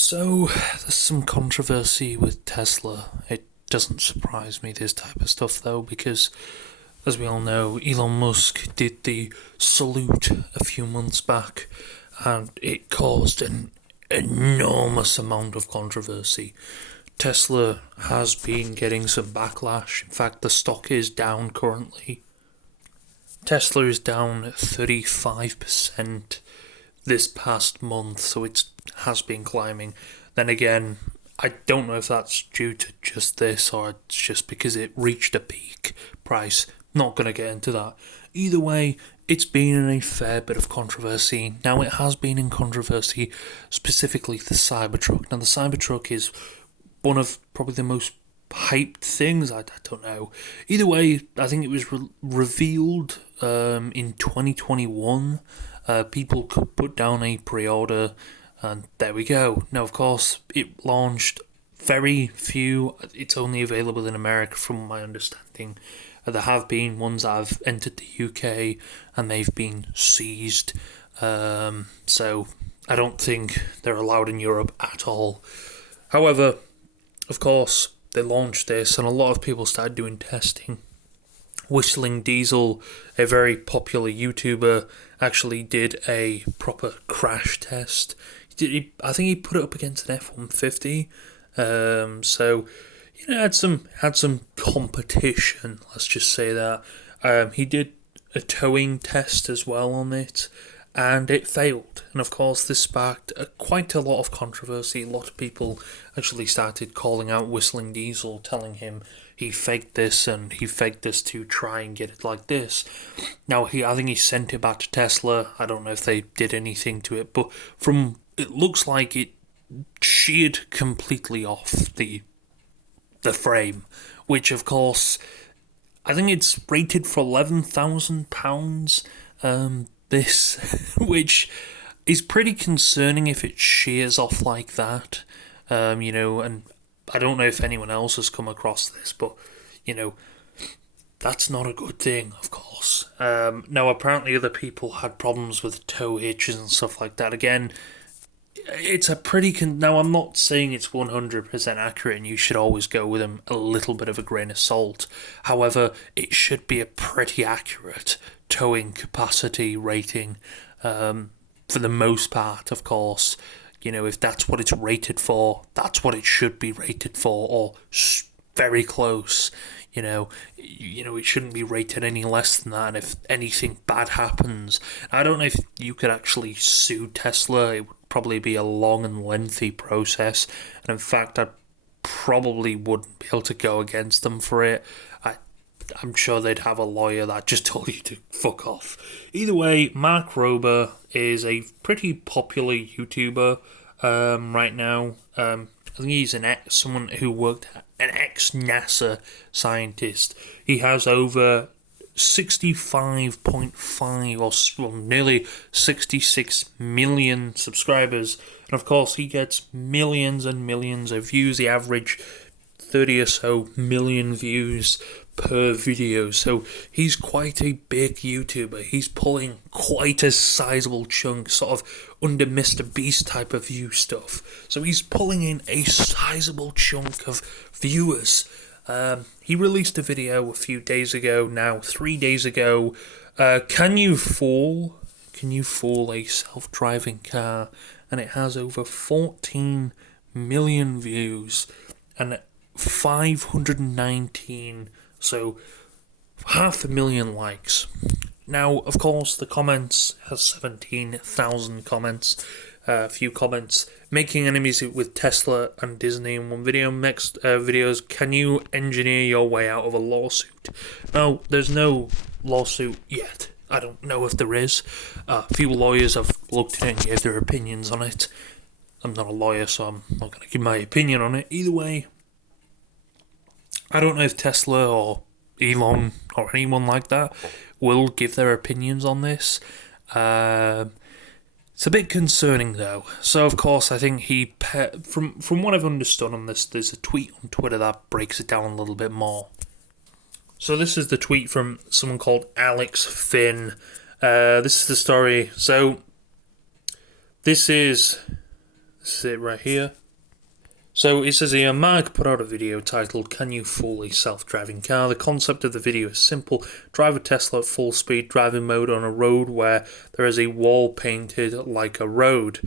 So, there's some controversy with Tesla. It doesn't surprise me, this type of stuff, though, because, as we all know, Elon Musk did the salute a few months back, and it caused an enormous amount of controversy. Tesla has been getting some backlash. In fact, the stock is down currently. Tesla is down 35% this past month, so it has been climbing. Then again, I don't know if that's due to just this or it's just because it reached a peak price. Not going to get into that. Either way, it's been in a fair bit of controversy. Now, it has been in controversy, specifically the Cybertruck. Now, the Cybertruck is one of probably the most hyped things. I don't know. Either way, I think it was revealed in 2021. People could put down a pre-order, and there we go. Now, of course, it launched very few. It's only available in America, from my understanding. There have been ones that have entered the UK, and they've been seized. So I don't think they're allowed in Europe at all. However, of course, they launched this, and a lot of people started doing testing. Whistling Diesel, a very popular YouTuber, actually did a proper crash test. I think he put it up against an F-150. So had some competition. Let's just say that. He did a towing test as well on it, and it failed. And of course, this sparked quite a lot of controversy. A lot of people actually started calling out Whistling Diesel, telling him he faked this and he faked this to try and get it like this. Now, I think he sent it back to Tesla. I don't know if they did anything to it, but it looks like it sheared completely off the frame, which of course, I think it's rated for £11,000. This, which is pretty concerning if it shears off like that. And I don't know if anyone else has come across this, but, that's not a good thing, of course. Now, apparently other people had problems with tow hitches and stuff like that. Again, it's a pretty... Now, I'm not saying it's 100% accurate and you should always go with them a little bit of a grain of salt. However, it should be a pretty accurate towing capacity rating, for the most part, of course. If that's what it's rated for, that's what it should be rated for, or very close. It shouldn't be rated any less than that. And if anything bad happens, I don't know if you could actually sue Tesla. It would probably be a long and lengthy process. And in fact, I probably wouldn't be able to go against them for it. I'm sure they'd have a lawyer that just told you to fuck off. Either way, Mark Rober is a pretty popular YouTuber right now. I think he's someone who worked an ex-NASA scientist. He has over 65.5 or nearly 66 million subscribers, and of course he gets millions and millions of views. The average 30 or so million views per video, so he's quite a big YouTuber. He's pulling quite a sizable chunk, sort of under Mr. Beast type of view stuff. So he's pulling in a sizable chunk of viewers. He released a video a few days ago, now 3 days ago. Can you fool a self-driving car? And it has over 14 million views and 519, so 500,000 likes. Now, of course, the comments has 17,000 comments. A few comments: making enemies with Tesla and Disney in one video. Next videos: can you engineer your way out of a lawsuit? No, there's no lawsuit yet. I don't know if there is. A few lawyers have looked at it and gave their opinions on it. I'm not a lawyer, so I'm not going to give my opinion on it. Either way, I don't know if Tesla or Elon or anyone like that will give their opinions on this. It's a bit concerning, though. So, of course, I think from what I've understood on this, there's a tweet on Twitter that breaks it down a little bit more. So this is the tweet from someone called Alex Finn. This is the story. So this is This is it right here. So it says here, Mag put out a video titled "Can You Fool a Self-Driving Car?" The concept of the video is simple. Drive a Tesla at full speed driving mode on a road where there is a wall painted like a road.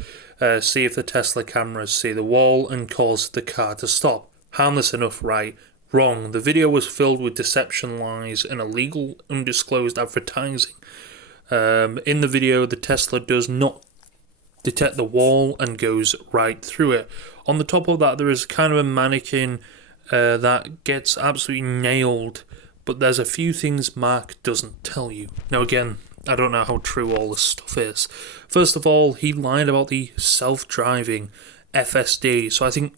See if the Tesla cameras see the wall and cause the car to stop. Harmless enough, right? Wrong. The video was filled with deception, lies, and illegal, undisclosed advertising. In the video, the Tesla does not detect the wall and goes right through it. On the top of that, there is kind of a mannequin that gets absolutely nailed, but there's a few things Mark doesn't tell you. Now again, I don't know how true all this stuff is. First of all, he lied about the self-driving FSD, so I think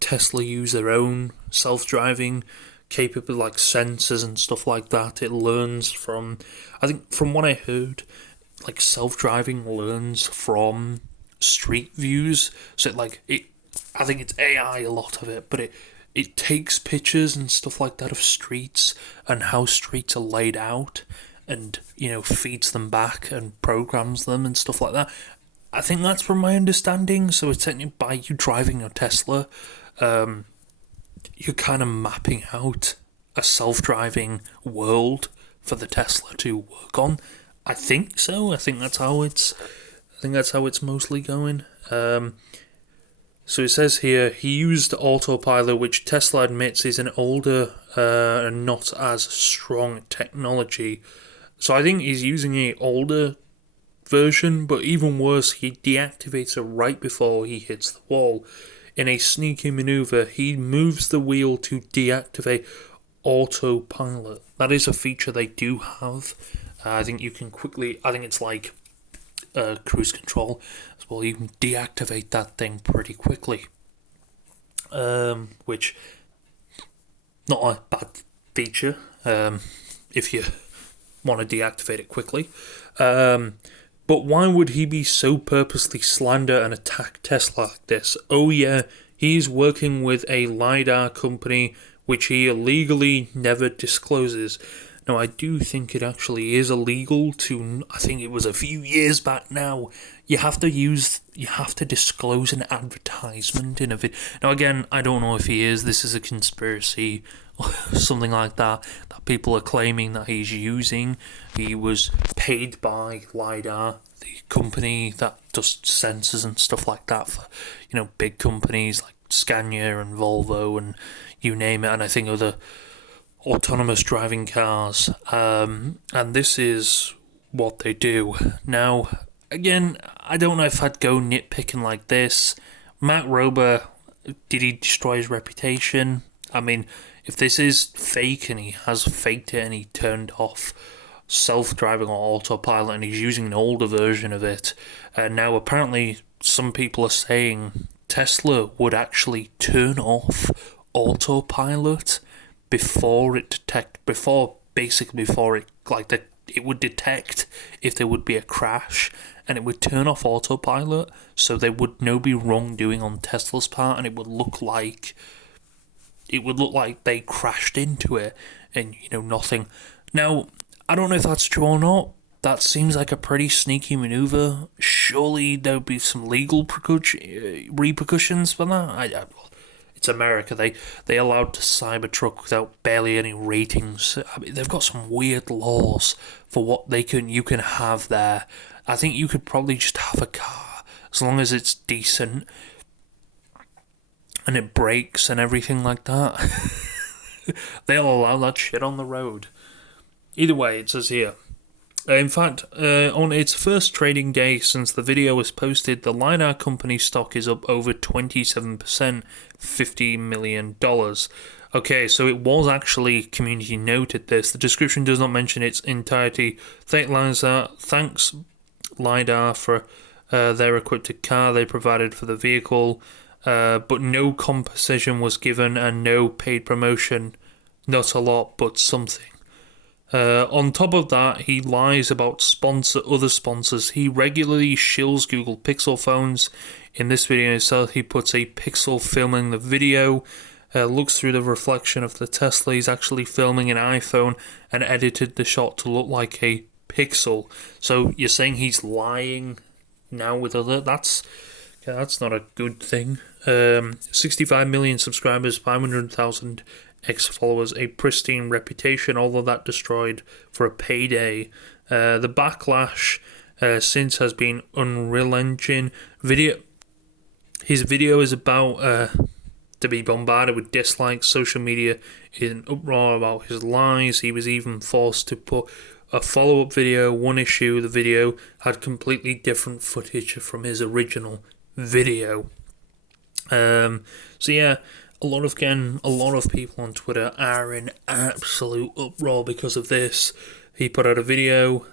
Tesla use their own self-driving capable like sensors and stuff like that. It learns from, I think from what I heard, like self-driving learns from street views, so I think it's AI, a lot of it, but it takes pictures and stuff like that of streets and how streets are laid out, and feeds them back and programs them and stuff like that. I think that's from my understanding. So it's technically, by you driving your Tesla, you're kind of mapping out a self-driving world for the Tesla to work on. I think so. I think that's how it's mostly going. So it says here, he used autopilot, which Tesla admits is an older and not as strong technology. So I think he's using a older version, but even worse, he deactivates it right before he hits the wall. In a sneaky maneuver, he moves the wheel to deactivate autopilot. That is a feature they do have. I think you can quickly, I think it's like cruise control as well, you can deactivate that thing pretty quickly, which not a bad feature if you want to deactivate it quickly. But why would he be so purposely slander and attack Tesla like this? Oh yeah, he's working with a LiDAR company which he illegally never discloses. Now, I do think it actually is illegal to, I think it was a few years back now, you have to disclose an advertisement in a video. Now again, I don't know if he is, this is a conspiracy or something like that people are claiming that he's using. He was paid by LiDAR, the company that does sensors and stuff like that for, big companies like Scania and Volvo and you name it, and I think other autonomous driving cars, and this is what they do. Now, again, I don't know if I'd go nitpicking like this. Matt Rober, did he destroy his reputation? I mean, if this is fake and he has faked it and he turned off self-driving or autopilot and he's using an older version of it, now apparently some people are saying Tesla would actually turn off autopilot before it would detect if there would be a crash, and it would turn off autopilot, so there would no be wrongdoing on Tesla's part, and it would look like they crashed into it and nothing. Now, I don't know if that's true or not. That seems like a pretty sneaky maneuver. Surely there would be some legal repercussions for that. It's America. They allowed to Cybertruck without barely any ratings. I mean, they've got some weird laws for what you can have there. I think you could probably just have a car as long as it's decent and it brakes and everything like that. They'll allow that shit on the road. Either way, it says here. In fact, on its first trading day since the video was posted, the LiDAR company stock is up over 27%, $50 million. Okay, so it was actually community noted this. The description does not mention its entirety. Thanks LiDAR for their equipped car they provided for the vehicle, but no compensation was given and no paid promotion. Not a lot, but something. On top of that, he lies about other sponsors. He regularly shills Google Pixel phones. In this video itself, he puts a Pixel filming the video, looks through the reflection of the Tesla. He's actually filming an iPhone and edited the shot to look like a Pixel. So you're saying he's lying now with other? That's Yeah, that's not a good thing. 65 million subscribers, 500,000 ex-followers, a pristine reputation, all of that destroyed for a payday. The backlash since has been unrelenting. His video is about to be bombarded with dislikes. Social media is an uproar about his lies. He was even forced to put a follow-up video. One issue, the video had completely different footage from his original video. So yeah, a lot of people on Twitter are in absolute uproar because of this. He put out a video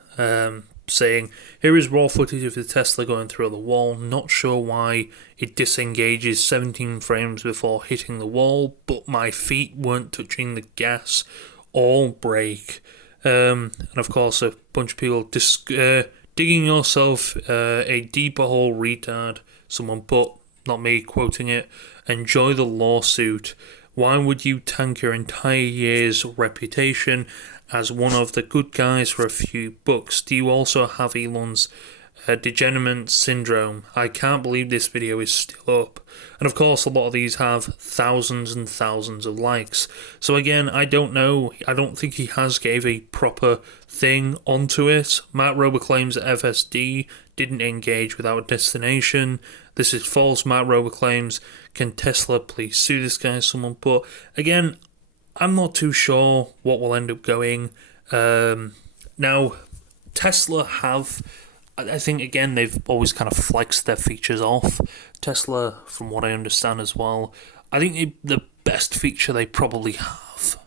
saying, "Here is raw footage of the Tesla going through the wall. Not sure why it disengages 17 frames before hitting the wall, but my feet weren't touching the gas or brake." And of course, a bunch of people digging yourself a deeper hole, retard. Someone put, not me quoting it, "Enjoy the lawsuit. Why would you tank your entire year's reputation as one of the good guys for a few bucks? Do you also have Elon's degenerate syndrome? I can't believe this video is still up." And of course, a lot of these have thousands and thousands of likes. So again, I don't know. I don't think he has gave a proper thing onto it. Matt Rober claims that FSD didn't engage without a destination. This is false. Matt Rober claims, "Can Tesla please sue this guy?" Someone put. Again, I'm not too sure what will end up going. Now, Tesla have, I think, again, they've always kind of flexed their features off. Tesla, from what I understand as well, I think the best feature they probably have,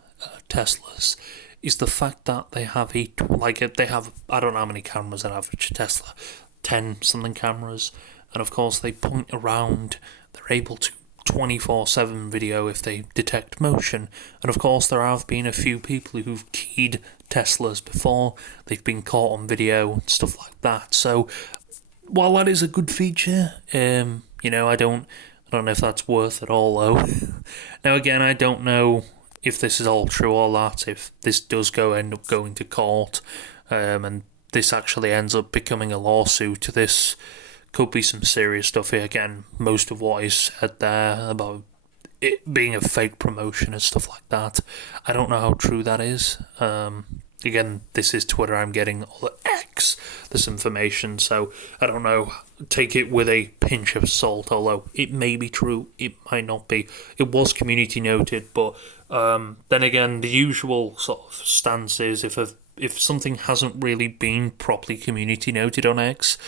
Teslas, is the fact that they have I don't know how many cameras an average Tesla, 10 something cameras, and of course they point around. They're able to 24/7 video if they detect motion, and of course there have been a few people who've keyed Teslas before. They've been caught on video and stuff like that. So while that is a good feature, I don't know if that's worth it all though. Now again, I don't know if this is all true or that, if this does end up going to court, and this actually ends up becoming a lawsuit. This could be some serious stuff here. Again, most of what is said there about it being a fake promotion and stuff like that, I don't know how true that is. Again, this is Twitter. I'm getting all the this information, so I don't know. Take it with a pinch of salt, although it may be true, it might not be. It was community noted, but then again, the usual sort of stance is if something hasn't really been properly community noted on X,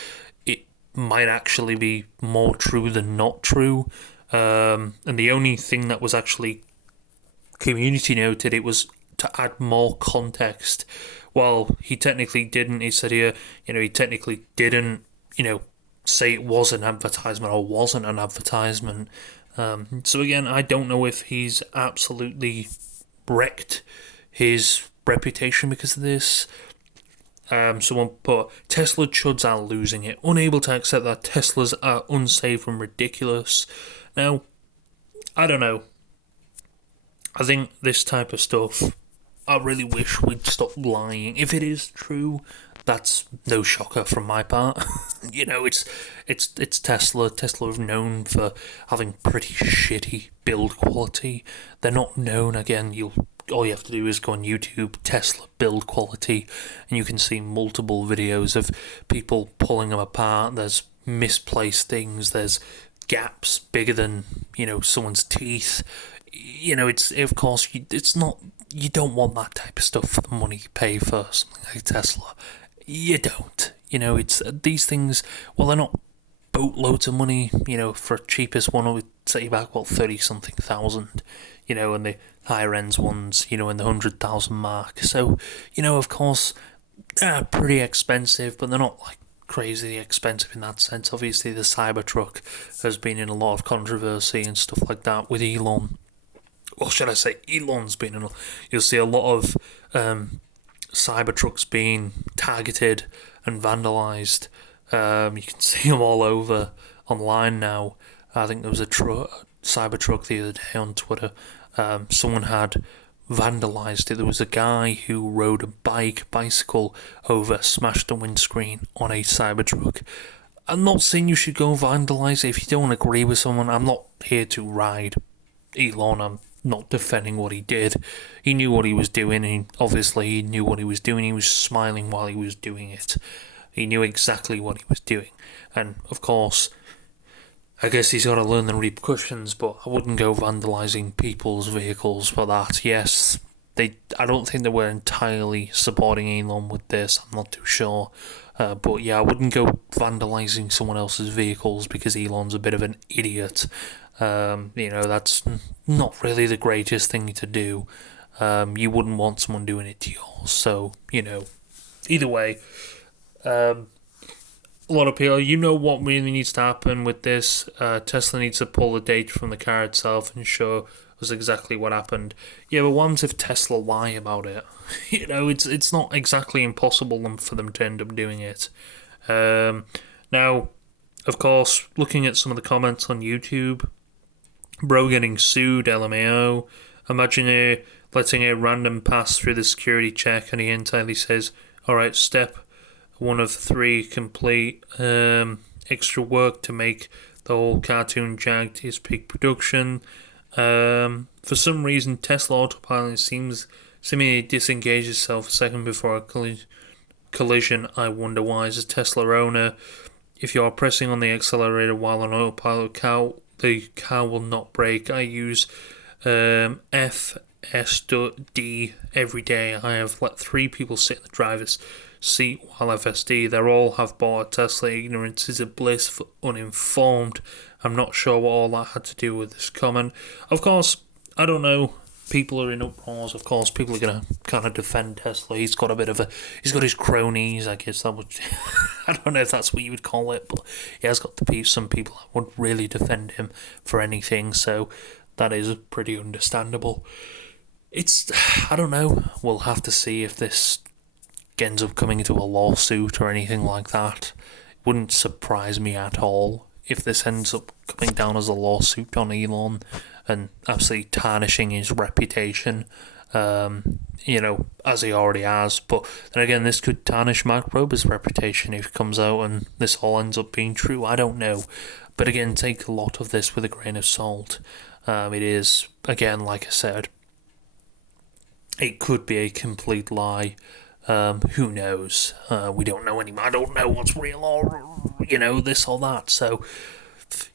it might actually be more true than not true. And the only thing that was actually community noted, it was to add more context. Well, he technically didn't. He said here, he technically didn't, say it was an advertisement or wasn't an advertisement. So again, I don't know if he's absolutely wrecked his reputation because of this. Someone put, "Tesla chuds are losing it, unable to accept that Teslas are unsafe and ridiculous." Now, I don't know. I think this type of stuff, I really wish we'd stop lying. If it is true, that's no shocker from my part. It's Tesla. Tesla are known for having pretty shitty build quality. They're not known, again, all you have to do is go on YouTube, Tesla build quality, and you can see multiple videos of people pulling them apart. There's misplaced things, there's gaps bigger than, someone's teeth. It's not, you don't want that type of stuff for the money you pay for something like Tesla. You don't. It's these things, well, they're not boatloads of money, for a cheapest one, I would set you back, 30-something thousand, and the higher ends ones, in the 100,000 mark. So, of course, they're pretty expensive, but they're not like crazy expensive in that sense. Obviously, the Cybertruck has been in a lot of controversy and stuff like that with Elon. Well, should I say Elon's been in? You'll see a lot of Cybertrucks being targeted and vandalised. You can see them all over online now. I think there was a Cybertruck the other day on Twitter. Someone had vandalised it. There was a guy who rode a bicycle over, smashed the windscreen on a Cybertruck. I'm not saying you should go vandalise it if you don't agree with someone. I'm not here to ride Elon. I'm not defending what he did. He knew what he was doing, and obviously he knew what he was doing. He was smiling while he was doing it. He knew exactly what he was doing. And, of course, I guess he's got to learn the repercussions, but I wouldn't go vandalising people's vehicles for that. Yes, I don't think they were entirely supporting Elon with this. I'm not too sure. But yeah, I wouldn't go vandalising someone else's vehicles because Elon's a bit of an idiot. That's not really the greatest thing to do. You wouldn't want someone doing it to yours. So, either way, a lot of people, what really needs to happen with this. Tesla needs to pull the data from the car itself and show us exactly what happened. Yeah, but what if Tesla lie about it? It's not exactly impossible for them to end up doing it. Now, of course, looking at some of the comments on YouTube, bro getting sued, LMAO. Imagine letting a random pass through the security check, and he entirely says, alright, step 1 of 3 complete, extra work to make the whole cartoon Jag to its peak production. For some reason, Tesla Autopilot seemingly disengages itself a second before a collision. I wonder why. As a Tesla owner, if you are pressing on the accelerator while on autopilot, the car will not brake. I use FSD every day. I have let 3 people sit in the driver's seat while FSD. They all have bought a Tesla. Ignorance is a bliss for uninformed. I'm not sure what all that had to do with this comment. Of course, I don't know. People are in uproars. Of course, people are going to kind of defend Tesla. He's got he's got his cronies, I guess that would, I don't know if that's what you would call it, but he has got some people that would really defend him for anything, so that is pretty understandable. I don't know. We'll have to see if this ends up coming into a lawsuit or anything like that. It wouldn't surprise me at all if this ends up coming down as a lawsuit on Elon and absolutely tarnishing his reputation, as he already has. But then again, this could tarnish Mark Rober's reputation if it comes out and this all ends up being true. I don't know. But again, take a lot of this with a grain of salt. It is, again, like I said, it could be a complete lie. Who knows? We don't know anymore. I don't know what's real or, this or that. So,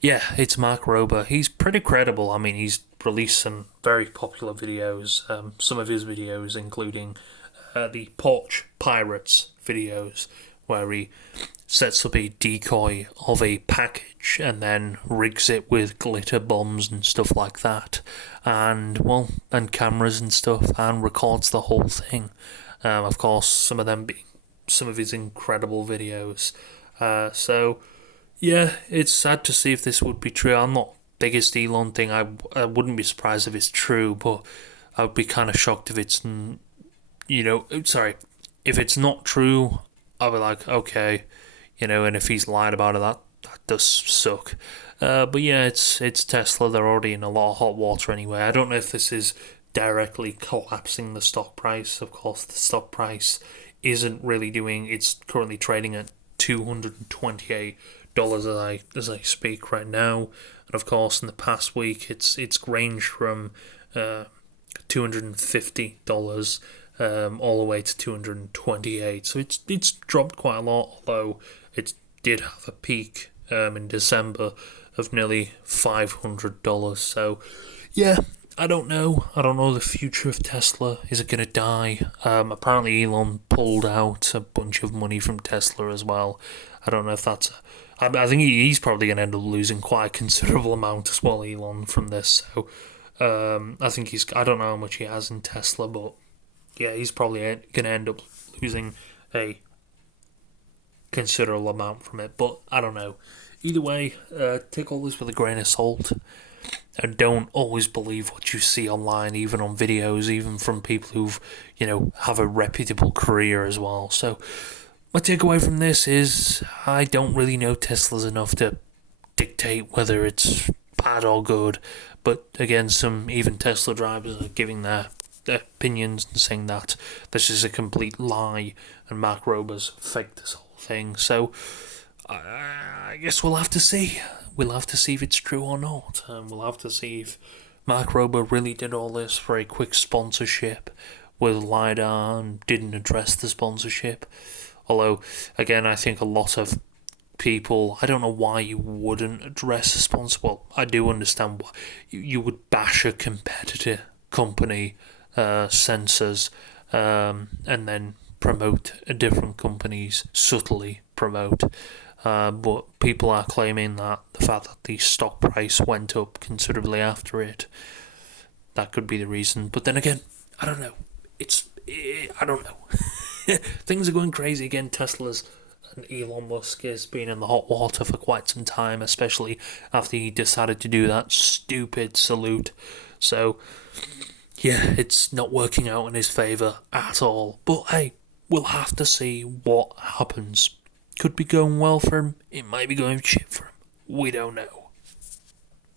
yeah, it's Mark Rober. He's pretty credible. I mean, he's released some very popular videos. Some of his videos, including the Porch Pirates videos, where he sets up a decoy of a package and then rigs it with glitter bombs and stuff like that. And cameras and stuff, and records the whole thing. Of course, some of them being some of his incredible videos. So, yeah, it's sad to see if this would be true. I'm not biggest Elon thing. I wouldn't be surprised if it's true, but I would be kind of shocked if it's, if it's not true. I'll be like, okay, and if he's lied about it, that does suck. But yeah, it's Tesla. They're already in a lot of hot water anyway. I don't know if this is directly collapsing the stock price. Of course, the stock price isn't really doing. It's currently trading at $228 as I speak right now, and of course, in the past week, it's ranged from $250 all the way to $228. So it's dropped quite a lot, although it did have a peak in December of nearly $500. So yeah, I don't know the future of Tesla. Is it going to die? Apparently Elon pulled out a bunch of money from Tesla as well. I don't know if that's I think he's probably going to end up losing quite a considerable amount as well, Elon, from this. So I think I don't know how much he has in Tesla, but yeah, he's probably going to end up losing a considerable amount from it. But I don't know. Either way, take all this with a grain of salt. And don't always believe what you see online, even on videos, even from people who've, have a reputable career as well. So my takeaway from this is I don't really know Teslas enough to dictate whether it's bad or good. But again, some even Tesla drivers are giving their opinions and saying that this is a complete lie and Mark Rober's faked this whole thing. So I guess we'll have to see. We'll have to see if it's true or not. And we'll have to see if Mark Rober really did all this for a quick sponsorship with LiDAR and didn't address the sponsorship. Although, again, I think a lot of people, I don't know why you wouldn't address a sponsor. Well, I do understand why you would bash a competitor company sensors and then promote a different company's subtly promote. But people are claiming that the fact that the stock price went up considerably after it, that could be the reason. But then again, I don't know. I don't know. Things are going crazy again. Tesla's and Elon Musk has been in the hot water for quite some time, especially after he decided to do that stupid salute. So, yeah, it's not working out in his favour at all. But hey, we'll have to see what happens. Could be going well for him, it might be going shit for him. We don't know.